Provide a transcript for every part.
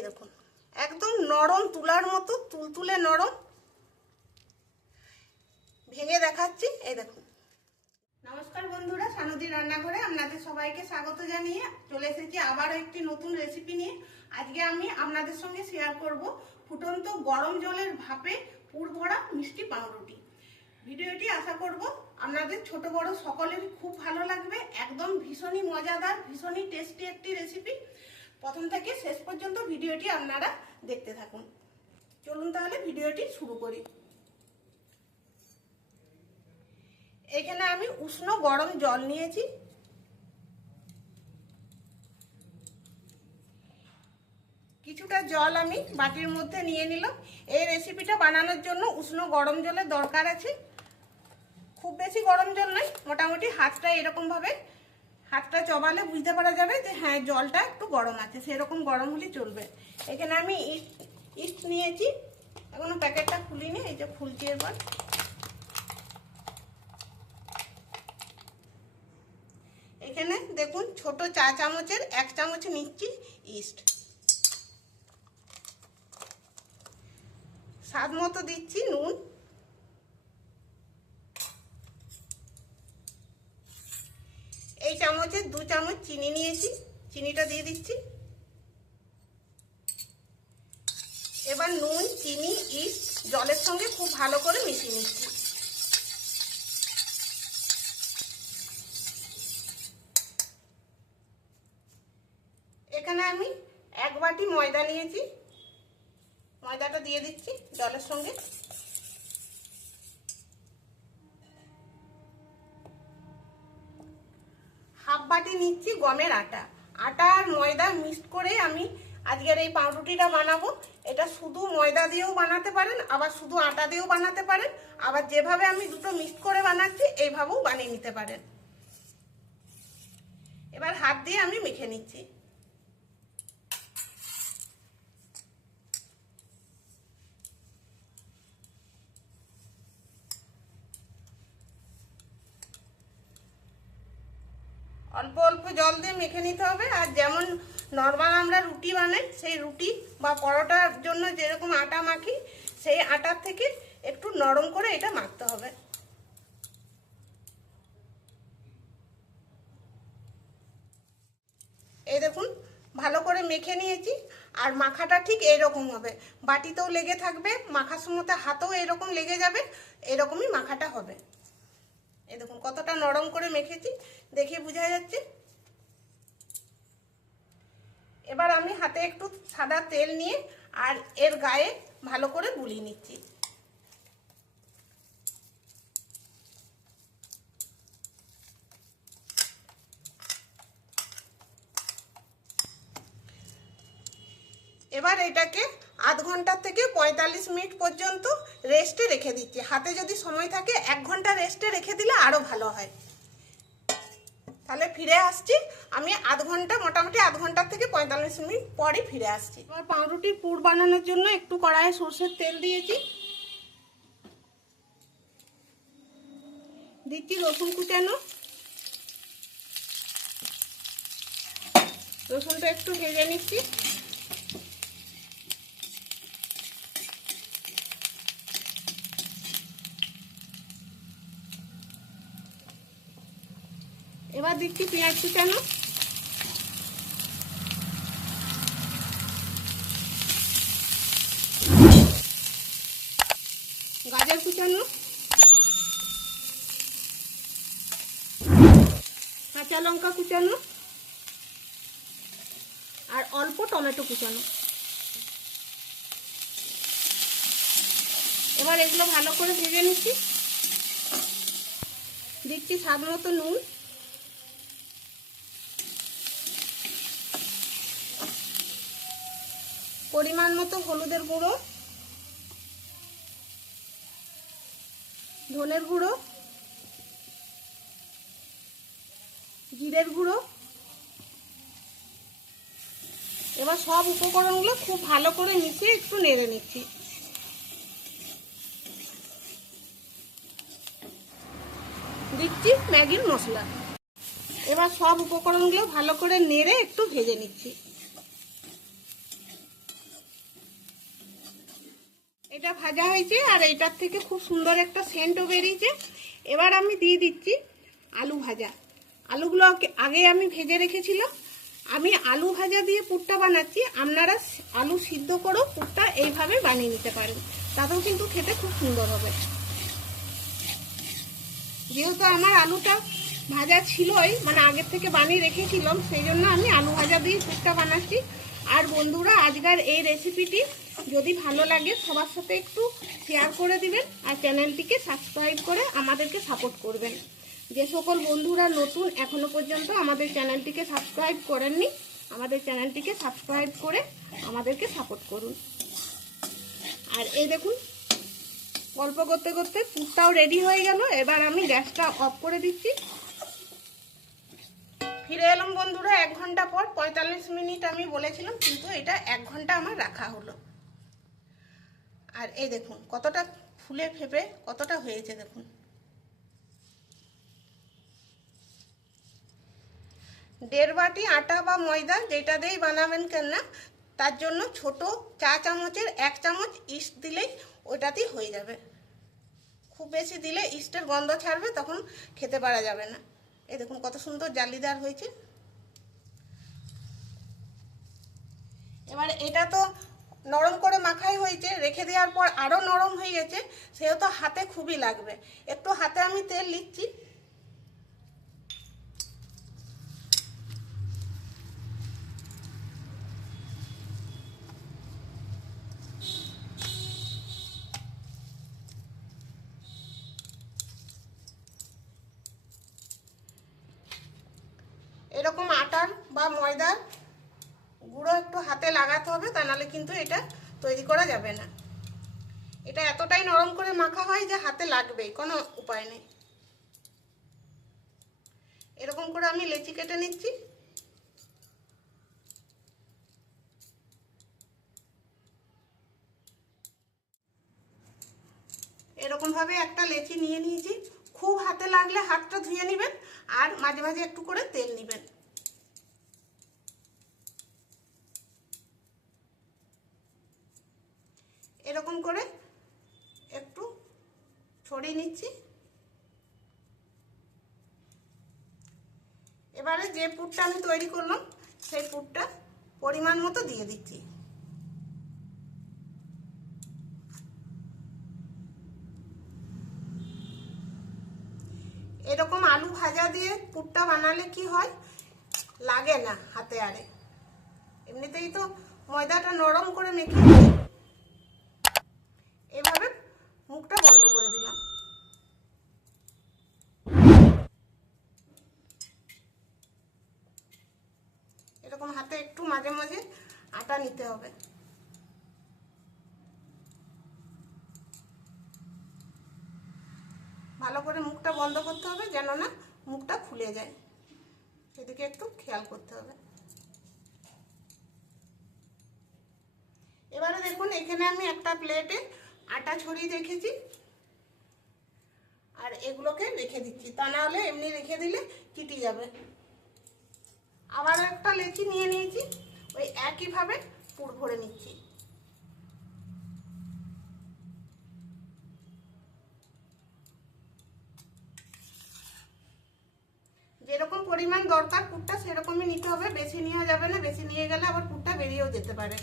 এই দেখুন, একদম নরম তুলার মতো, তুলতুলে নরম। ভেঙে দেখাচ্ছি, এই দেখুন। নমস্কার বন্ধুরা, সানুদি রান্নাঘরে আপনাদের সবাইকে স্বাগত জানিয়ে চলে এসেছি আবারও একটি নতুন রেসিপি নিয়ে। আজকে আমি আপনাদের সঙ্গে শেয়ার করব ফুটন্ত গরম জলের ভাপে পুর ভরা মিষ্টি পাউরুটি। ভিডিওটি আশা করব আপনাদের ছোট বড় সকলেরই খুব ভালো লাগবে। একদম ভীষণই মজাদার, ভীষণই টেস্টি একটি রেসিপি প্রথম থেকে শেষ পর্যন্ত ভিডিওটি আপনারা দেখতে থাকুন। চলুন তাহলে ভিডিওটি শুরু করি। এখানে আমি উষ্ণ গরম জল নিয়েছি। কিছুটা জল আমি বাটির মধ্যে নিয়ে নিলাম। এই রেসিপিটা বানানোর জন্য উষ্ণ গরম জলের দরকার আছে। খুব বেশি গরম জল নয়, মোটামুটি হাতটা এরকমভাবে হাতটা চবালে বুঝতে পারা যাবে যে হ্যাঁ জলটা একটু গরম আছে, সেরকম গরম হলে চলবে। এখানে আমি ইস্ট ইস্ট নিয়েছি, এখনও প্যাকেটটা খুলিনি, এই যে খুলছি এবার। এখানে দেখুন, ছোট চা চামচের এক চামচ নিচ্ছি ইস্ট। স্বাদ মতো দিচ্ছি নুন। এই চামচের দু চামচ চিনি নিয়েছি, চিনিটা দিয়ে দিচ্ছি। এবার নুন, চিনি, ইস্ট, জলের সঙ্গে খুব ভালো করে মিশিয়ে নিচ্ছি। এখানে আমি এক বাটি ময়দা নিয়েছি। ময়দাটা দিয়ে দিচ্ছি জলের সঙ্গে। বাটি নিচ্ছি গমের আটা। আটা আর ময়দা মিক্সড করে আমি আজকের এই পাউরুটিটা বানাবো। এটা শুধু ময়দা দিয়েও বানাতে পারেন, আবার শুধু আটা দিয়েও বানাতে পারেন, আবার যেভাবে আমি দুটো মিক্সড করে বানাচ্ছি, এইভাবেও বানিয়ে নিতে পারেন। এবার হাত দিয়ে আমি মেখে নিচ্ছি। অল্প অল্প জল দিয়ে মেখে নিতে হবে। আর যেমন নর্মাল আমরা রুটি বানাই, সেই রুটি বা পরোটার জন্য যেরকম আটা মাখি, সেই আটার থেকে একটু নরম করে এটা মাখতে হবে। এই দেখুন, ভালো করে মেখে নিয়েছি। আর মাখাটা ঠিক এরকম হবে। বাটিতেও লেগে থাকবে, মাখার সময়তে হাতেও এরকম লেগে যাবে, এরকমই মাখাটা হবে। এই দেখুন, কতটা নরম করে মেখেছি, দেখে বোঝা যাচ্ছে। এবার আমি হাতে একটু সাদা তেল নিয়ে আর এর গায়ে ভালো করে বুলিয়ে নিচ্ছি। এবার এটাকে আধ ঘণ্টা থেকে পঁয়তাল্লিশ মিনিট পর্যন্ত রেস্টে রেখে দিচ্ছি। হাতে যদি সময় থাকে, এক ঘণ্টা রেস্টে রেখে দিলে আরও ভালো হয়। তাহলে ফিরে আসছি। আমি আধ ঘণ্টা, মোটামুটি আধ ঘণ্টার থেকে পঁয়তাল্লিশ মিনিট পরে ফিরে আসছি। এবার পাউরুটির পুর বানানোর জন্য একটু কড়াইয়ে সর্ষের তেল দিয়েছি। দিচ্ছি রসুন কুচানো। রসুনটা একটু ভেজে নিচ্ছি এবার দিচ্ছি পেঁয়াজ কুচানো গাজর কুচানো। কাঁচা লঙ্কা কুচানো। আর অল্প টমেটো কুচানো। এবার এগুলো ভালো করে ভেজে নিচ্ছি। দিচ্ছি স্বাদ মতো নুন। পরিমাণ মতো হলুদের গুঁড়ো, ধনের গুঁড়ো, জিরের গুঁড়ো। এবার সব উপকরণগুলো খুব ভালো করে মিশিয়ে একটু নেড়ে নিচ্ছি। দিচ্ছি ম্যাগির মশলা। এবার সব উপকরণগুলো ভালো করে নেড়ে একটু ভেজে নিচ্ছি। এটা ভাজা হয়েছে আর এটার থেকে খুব সুন্দর একটা সেন্টও বেরিয়েছে। এবার আমি দিয়ে দিচ্ছি আলু ভাজা। আলুগুলো আগে- আমি ভেজে রেখেছিলাম আমি আলু ভাজা দিয়ে পুরটা বানাচ্ছি। আপনারা আলু সিদ্ধ করেও পুরটা এইভাবে বানিয়ে নিতে পারেন। তাতেও কিন্তু খেতে খুব সুন্দর হবে। যেহেতু আমার আলুটা ভাজা ছিলই মানে আগের থেকে বানিয়ে রেখেছিলাম, সেই জন্য আমি আলু ভাজা দিয়ে পুরটা বানাচ্ছি। আর বন্ধুরা, আজকের এই রেসিপিটি যদি ভালো লাগে, সবার সাথে একটু শেয়ার করে দিবেন আর চ্যানেলটিকে সাবস্ক্রাইব করে আমাদেরকে সাপোর্ট করবেন। যে সকল বন্ধুরা নতুন, এখনও পর্যন্ত আমাদের চ্যানেলটিকে সাবস্ক্রাইব করেননি, আমাদের চ্যানেলটিকে সাবস্ক্রাইব করে আমাদেরকে সাপোর্ট করুন। আর এই দেখুন, গল্প করতে করতে পুরটাও রেডি হয়ে গেল। এবার আমি গ্যাসটা অফ করে দিচ্ছি। ফিরে এলাম বন্ধুরা এক ঘণ্টা পর, পঁয়তাল্লিশ মিনিট আমি বলেছিলাম, কিন্তু এটা এক ঘণ্টা আমার রাখা হলো। আর এই দেখুন, কতটা ফুলে ফেপে, কতটা হয়েছে দেখুন। দেড় বাটি আটা বা ময়দা যেটা দিয়েই বানাবেন কেন না, তার জন্য ছোট চা চামচের এক চামচ ইস্ট দিলেই ওটাতেই হয়ে যাবে। খুব বেশি দিলে ইস্টের গন্ধ ছাড়বে, তখন খেতে পারা যাবে না। এই দেখুন কত সুন্দর জালিদার হয়েছে। এবার এটা তো নরম করে মাখাই হয়েছে, রেখে দেওয়ার পর আরও নরম হয়ে গেছে, সেও তো হাতে খুবই লাগবে। একটু হাতে আমি তেল নিচ্ছি এরকম আটার বা ময়দার গুঁড়ো একটু হাতে লাগাতে হবে, তা নাহলে কিন্তু এটা তৈরি করা যাবে না। এটা এতটাই নরম করে মাখা হয় যে হাতে লাগবেই, কোনো উপায় নেই। এরকম করে আমি লেচি কেটে নিচ্ছি। এরকম ভাবে একটা লেচি নিয়ে নিয়েছি। খুব হাতে লাগলে হাতটা ধুয়ে নেবেন, আর মাঝে মাঝে একটু করে তেল নেবেন এরকম করে একটু ছড়িয়ে নিচ্ছি এবারে যে পুরটা আমি তৈরি করলাম, সেই পুরটা পরিমাণ মতো দিয়ে দিচ্ছি। এরকম আলু ভাজা দিয়ে পুরটা বানালে কি হয়? লাগে না হাতে আরে। এমনিতেই তো ময়দাটা নরম করে মেখে দিই। এভাবে মুখটা বন্ধ করে দিলাম এরকম হাতে একটু মাঝে মাঝে আটা নিতে হবে। ভালো করে মুখটা বন্ধ করতে হবে যেন না মুখটা খুলে যায়। সেদিকে একটু খেয়াল করতে হবে। এবারে দেখুন, এখানে আমি একটা প্লেটে আটা ছড়িয়ে রেখেছি। আর এগুলোকে রেখে দিচ্ছি। তা না হলে এমনি রেখে দিলে চিটি যাবে। আবার একটা লেচি নিয়ে নিয়েছি। ওই একইভাবে পুর ভরে নিচ্ছি। যেরকম পরিমাণ দরকার পুরটা সেরকমই নিতে হবে বেশি নেওয়া যাবে না বেশি নিয়ে গেলে আবার পুরটা বেরিয়েও যেতে পারে।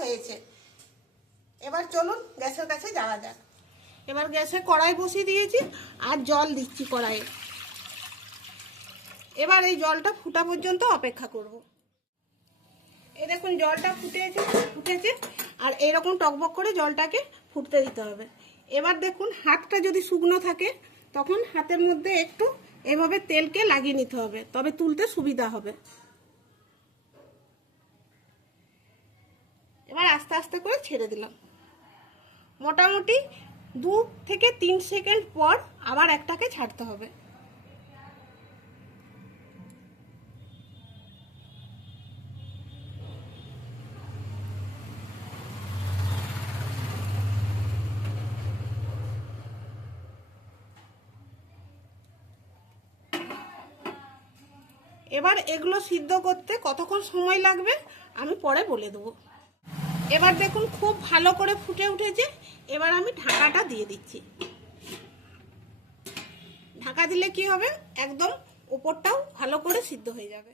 হয়েছে। এবার চলুন গ্যাসের কাছে যাওয়া যাক। এবার গ্যাসে কড়াই বসিয়ে দিয়েছি আর জল দিচ্ছি কড়াইয়ে। এবার এই জলটা ফুটা পর্যন্ত অপেক্ষা করব। এই দেখুন, জলটা ফুটেছে ফুটেছে, আর এরকম টকবক করে জলটাকে ফুটতে দিতে হবে। এবার দেখুন, হাতটা যদি শুকনো থাকে, তখন হাতের মধ্যে একটু এভাবে তেলকে লাগিয়ে নিতে হবে, তবে তুলতে সুবিধা হবে। এবার আস্তে আস্তে করে ছেড়ে দিলাম। মোটামুটি দু থেকে তিন সেকেন্ড পর আবার একটাকে ছাড়তে হবে। এবার এগুলো সিদ্ধ করতে কতক্ষণ সময় লাগবে আমি পরে বলে দেবো। এবার দেখুন খুব ভালো করে ফুটে উঠেছে। এবার আমি ঢাকাটা দিয়ে দিচ্ছি। ঢাকা দিলে কি হবে? একদম ওপরটাও ভালো করে সিদ্ধ হয়ে যাবে।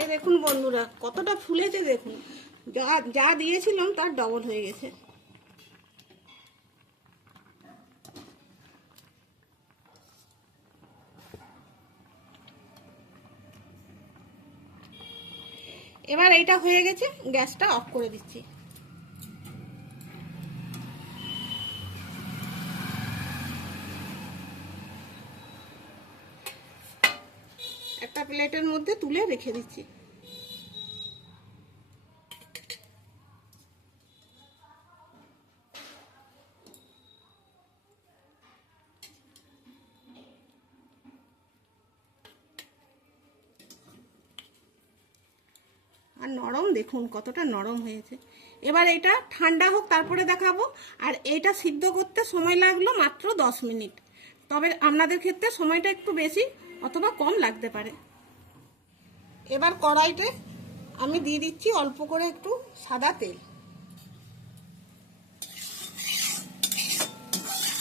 এ দেখুন বন্ধুরা, কতটা ফুলেছে দেখুন। যা যা দিয়েছিলাম তার ডবল হয়ে গেছে। এবার এইটা হয়ে গেছে গ্যাসটা অফ করে দিচ্ছি। একটা প্লেটের মধ্যে তুলে রেখে দিচ্ছি আর নরম, দেখুন কতটা নরম হয়েছে। এবার এটা ঠান্ডা হোক, তারপরে দেখাবো। আর এইটা সিদ্ধ করতে সময় লাগল মাত্র দশ মিনিট। তবে আপনাদের ক্ষেত্রে সময়টা একটু বেশি অথবা কম লাগতে পারে। এবার কড়াইতে আমি দিয়ে দিচ্ছি অল্প করে একটু সাদা তেল।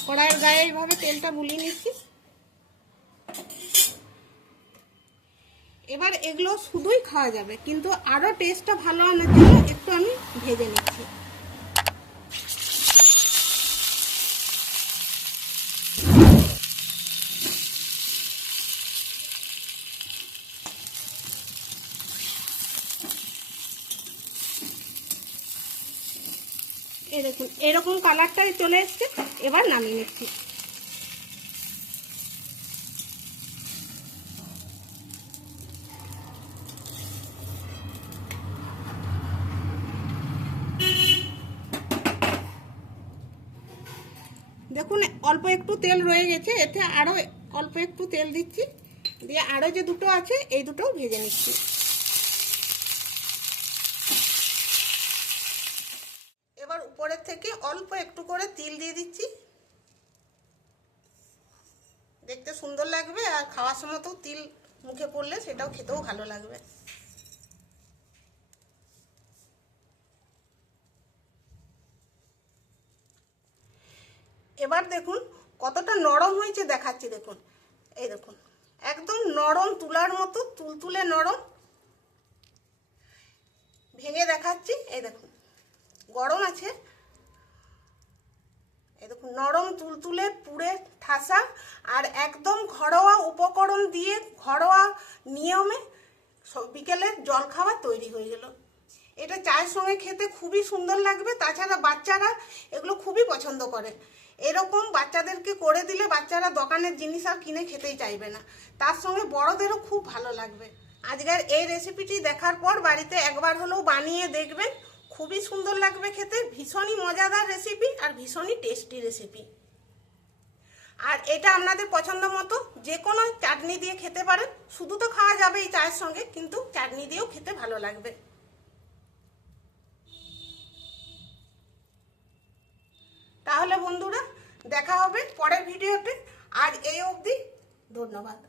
কড়াইয়ের গায়ে এইভাবে তেলটা বুলিয়ে নিচ্ছি। এবার এগুলো শুধুই খাওয়া যাবে, কিন্তু আরও টেস্টটা ভালো আনার জন্য একটু আমি ভেজে নিচ্ছি। এরকম এরকম কালারটাই চলে এসছে, এবার নামিয়ে নিচ্ছি। দেখুন, অল্প একটু তেল রয়ে গেছে, এতে আরও অল্প একটু তেল দিচ্ছি। দিয়ে আরও যে দুটো আছে, এই দুটোও ভেজে নিচ্ছি। এবার উপরের থেকে অল্প একটু করে তিল দিয়ে দিচ্ছি। দেখতে সুন্দর লাগবে, আর খাওয়ার সময় তো তিল মুখে পড়লে সেটাও খেতেও ভালো লাগবে। এবার দেখুন কতটা নরম হয়েছে দেখাচ্ছি, দেখুন। এই দেখুন, একদম নরম তুলার মতো, তুলতুলে নরম। ভেঙে দেখাচ্ছি, এই দেখুন, গরম আছে। এই দেখুন, নরম তুলতুলে, পুড়ে ঠাসা আর একদম ঘরোয়া উপকরণ দিয়ে, ঘরোয়া নিয়মে বিকেলে জল খাবার তৈরি হয়ে গেল। এটা চায়ের সঙ্গে খেতে খুবই সুন্দর লাগবে, তাছাড়া বাচ্চারা এগুলো খুবই পছন্দ করে। এরকম বাচ্চাদেরকে করে দিলে বাচ্চারা দোকানের জিনিস আর কিনে খেতেই চাইবে না। তার সঙ্গে বড়দেরও খুব ভালো লাগবে। আজকের এই রেসিপিটি দেখার পর বাড়িতে একবার হলেও বানিয়ে দেখবেন। খুবই সুন্দর লাগবে খেতে, ভীষণই মজাদার রেসিপি আর ভীষণই টেস্টি রেসিপি আর এটা আপনাদের পছন্দ মতো যে কোনো চাটনি দিয়ে খেতে পারেন। শুধু তো খাওয়া যাবে এই চায়ের সঙ্গে, কিন্তু চাটনি দিয়েও খেতে ভালো লাগবে। তাহলে বন্ধুরা দেখা হবে পরের ভিডিওতে। আর এই অবধি ধন্যবাদ।